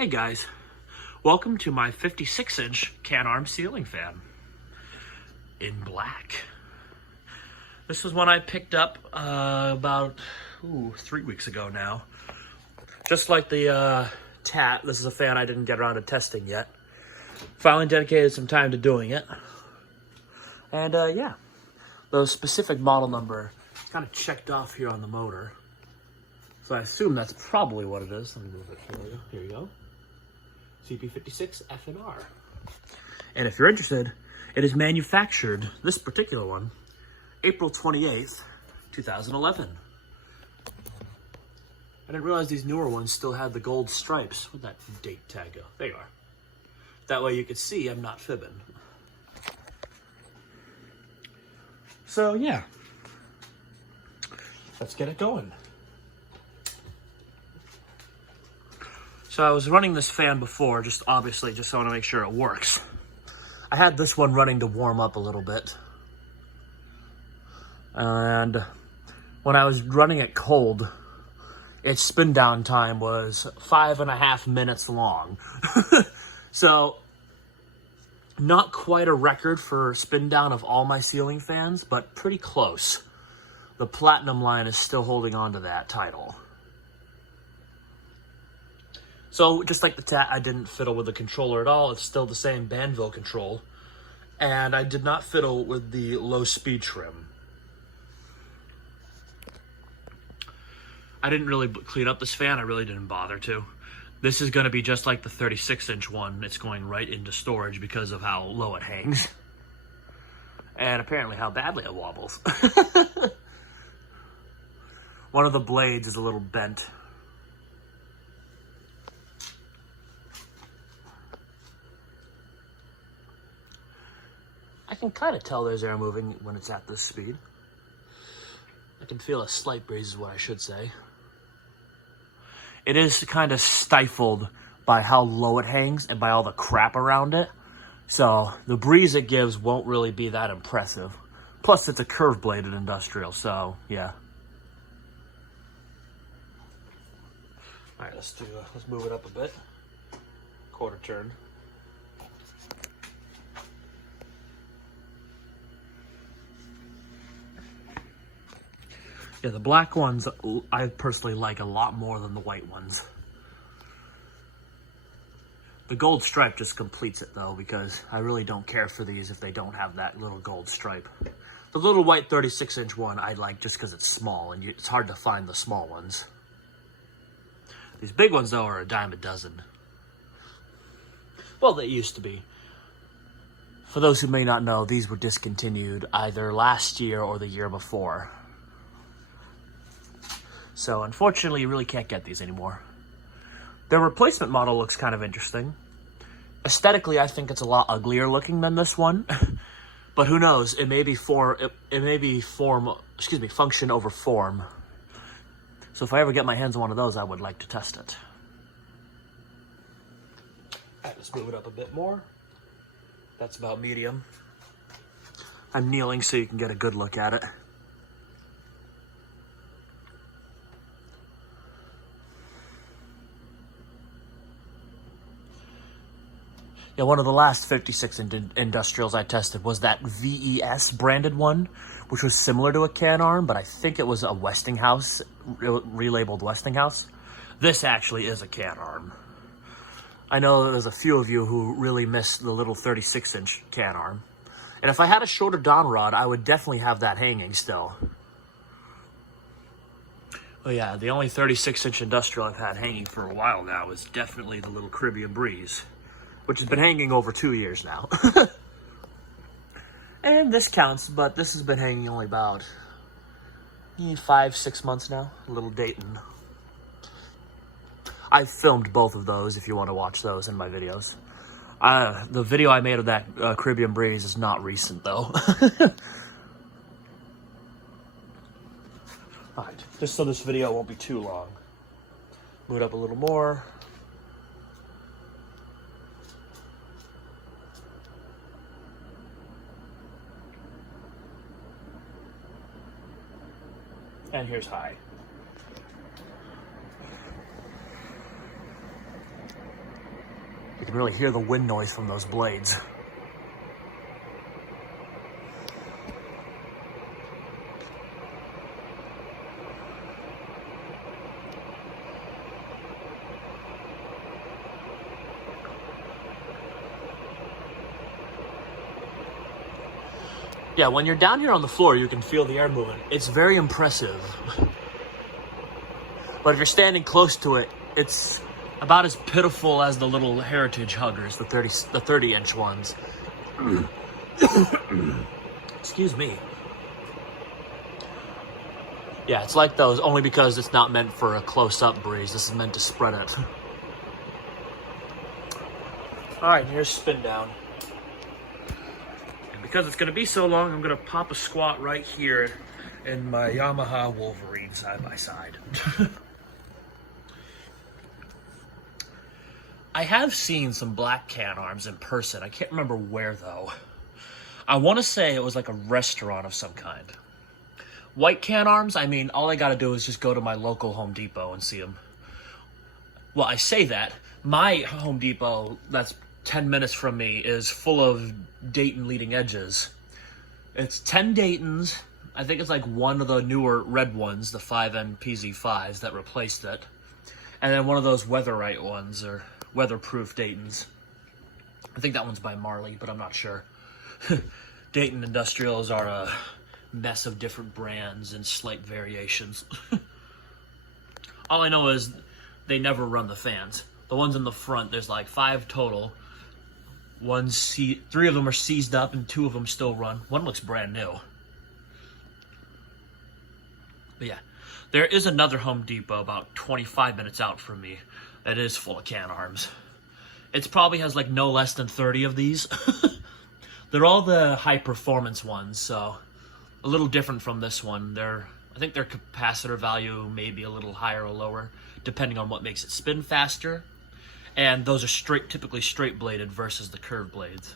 Hey guys, welcome to my 56-inch Canarm ceiling fan in black. This is one I picked up about 3 weeks ago now. Just like the TAT, this is a fan I didn't get around to testing yet. Finally dedicated some time to doing it. And yeah, the specific model number kind of checked off here on the motor. So I assume that's probably what it is. Let me move it for you. Here you go. CP56F&R. And if you're interested, it is manufactured, this particular one, April 28th, 2011. I didn't realize these newer ones still had the gold stripes. Where'd that date tag go? There you are. That way you could see I'm not fibbing. So yeah, let's get it going. So I was running this fan before, just so I want to make sure it works. I had this one running to warm up a little bit. And when I was running it cold, its spin down time was 5.5 minutes long. So, not quite a record for spin down of all my ceiling fans, but pretty close. The Platinum line is still holding on to that title. So, just like the TAT, I didn't fiddle with the controller at all. It's still the same Banville control. And I did not fiddle with the low speed trim. I didn't really clean up this fan. I really didn't bother to. This is going to be just like the 36-inch one. It's going right into storage because of how low it hangs. And apparently how badly it wobbles. One of the blades is a little bent. I can kind of tell there's air moving when it's at this speed. I can feel a slight breeze is what I should say. It is kind of stifled by how low it hangs and by all the crap around it. So the breeze it gives won't really be that impressive. Plus it's a curved bladed industrial, so yeah. All right, let's move it up a bit. Quarter turn. Yeah, the black ones I personally like a lot more than the white ones. The gold stripe just completes it though, because I really don't care for these if they don't have that little gold stripe. The little white 36-inch one I like just because it's small, and it's hard to find the small ones. These big ones though are a dime a dozen. Well, they used to be. For those who may not know, these were discontinued either last year or the year before. So unfortunately, you really can't get these anymore. Their replacement model looks kind of interesting. Aesthetically, I think it's a lot uglier looking than this one. But who knows? It may be function over form. So if I ever get my hands on one of those, I would like to test it. All right, let's move it up a bit more. That's about medium. I'm kneeling so you can get a good look at it. Yeah, one of the last 56 industrials I tested was that VES branded one, which was similar to a Canarm, but I think it was a Westinghouse, relabeled Westinghouse. This actually is a Canarm. I know there's a few of you who really miss the little 36-inch Canarm. And if I had a shorter Don rod, I would definitely have that hanging still. Oh yeah, the only 36-inch industrial I've had hanging for a while now is definitely the little Caribbean Breeze, which has been hanging over 2 years now. And this counts, but this has been hanging only about 5-6 months now. A little Dayton. I've filmed both of those if you want to watch those in my videos. The video I made of that Caribbean Breeze is not recent though. Alright, just so this video won't be too long. Move it up a little more. And here's high. You can really hear the wind noise from those blades. Yeah, when you're down here on the floor, you can feel the air moving. It's very impressive. But if you're standing close to it, it's about as pitiful as the little Heritage Huggers, the 30-inch ones. Excuse me. Yeah, it's like those, only because it's not meant for a close-up breeze. This is meant to spread it. All right, here's spin down. And because it's going to be so long, I'm going to pop a squat right here in my Yamaha Wolverine side by side. I have seen some black Canarms in person. I can't remember where, though. I want to say it was like a restaurant of some kind. White Canarms, I mean, all I got to do is just go to my local Home Depot and see them. Well, I say that. My Home Depot, that's 10 minutes from me, is full of Dayton leading edges. It's 10 Daytons. I think it's like one of the newer red ones, the 5N PZ5s that replaced it. And then one of those Weatherite ones, or weatherproof Daytons. I think that one's by Marley, but I'm not sure. Dayton Industrials are a mess of different brands and slight variations. All I know is they never run the fans. The ones in the front, there's like 5 total. 3 of them are seized up and 2 of them still run. One looks brand new. But yeah, there is another Home Depot about 25 minutes out from me that is full of Canarms. It probably has like no less than 30 of these. They're all the high performance ones, so a little different from this one. I think their capacitor value may be a little higher or lower, depending on what makes it spin faster. And those are typically straight bladed versus the curved blades.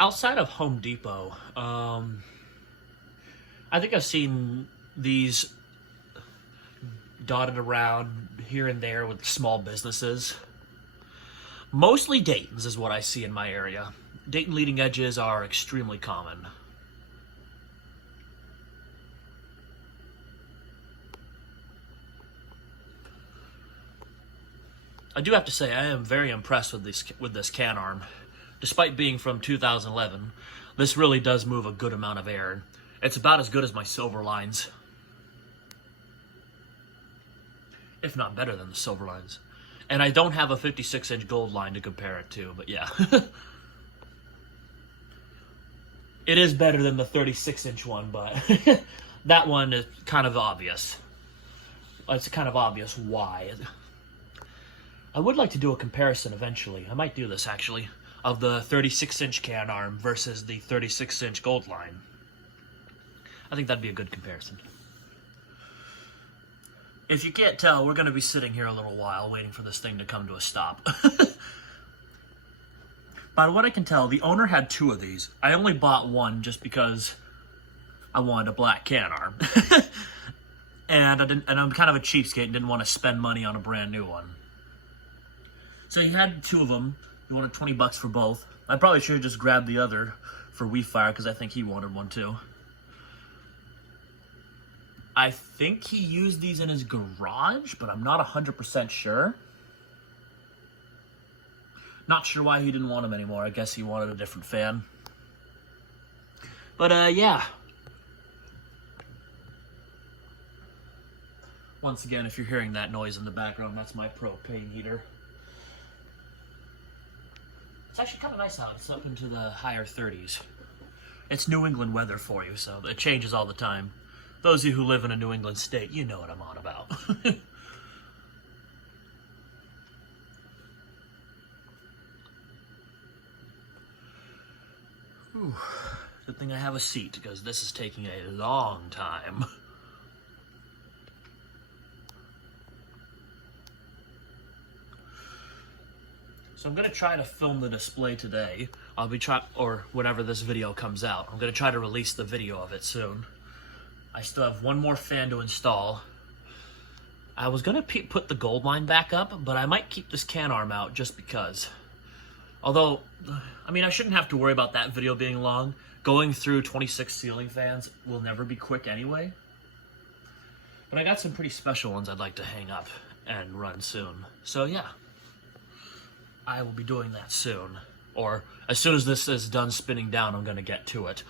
Outside of Home Depot, I think I've seen these dotted around here and there with small businesses. Mostly Daytons is what I see in my area. Dayton leading edges are extremely common. I do have to say I am very impressed with this Canarm. Despite being from 2011, this really does move a good amount of air. It's about as good as my Silverlines, if not better than the Silverlines. And I don't have a 56-inch gold line to compare it to, but yeah. It is better than the 36-inch one, but that one is kind of obvious. It's kind of obvious why. I would like to do a comparison eventually. I might do this, actually, of the 36-inch Canarm versus the 36-inch gold line. I think that'd be a good comparison. If you can't tell, we're going to be sitting here a little while waiting for this thing to come to a stop. By what I can tell, the owner had 2 of these. I only bought one just because I wanted a black Canarm. and I'm kind of a cheapskate and didn't want to spend money on a brand new one. So he had 2 of them. He wanted $20 for both. I probably should have just grabbed the other for WeFire because I think he wanted one too. I think he used these in his garage, but I'm not 100% sure. Not sure why he didn't want them anymore. I guess he wanted a different fan. But, yeah. Once again, if you're hearing that noise in the background, that's my propane heater. It's actually kind of nice out. It's up into the higher 30s. It's New England weather for you, so it changes all the time. Those of you who live in a New England state, you know what I'm on about. Whew. Good thing I have a seat, because this is taking a long time. So I'm going to try to film the display today. Or whenever this video comes out. I'm going to try to release the video of it soon. I still have one more fan to install. I was gonna put the gold line back up, but I might keep this Canarm out just because. Although, I mean, I shouldn't have to worry about that video being long. Going through 26 ceiling fans will never be quick anyway. But I got some pretty special ones I'd like to hang up and run soon. So yeah, I will be doing that soon. Or as soon as this is done spinning down, I'm gonna get to it.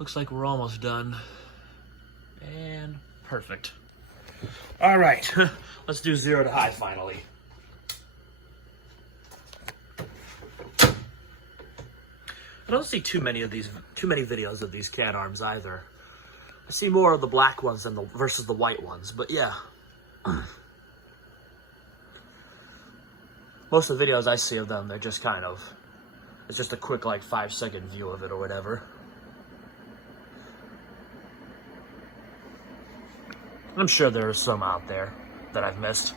Looks like we're almost done. And perfect. All right, let's do 0 to high finally. I don't see too many videos of these Canarms either. I see more of the black ones than versus the white ones, but yeah. Most of the videos I see of them, they're just kind of, it's just a quick like 5-second view of it or whatever. I'm sure there are some out there that I've missed.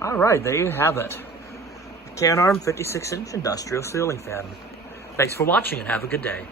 Alright, there you have it. Canarm 56-inch industrial ceiling fan. Thanks for watching and have a good day.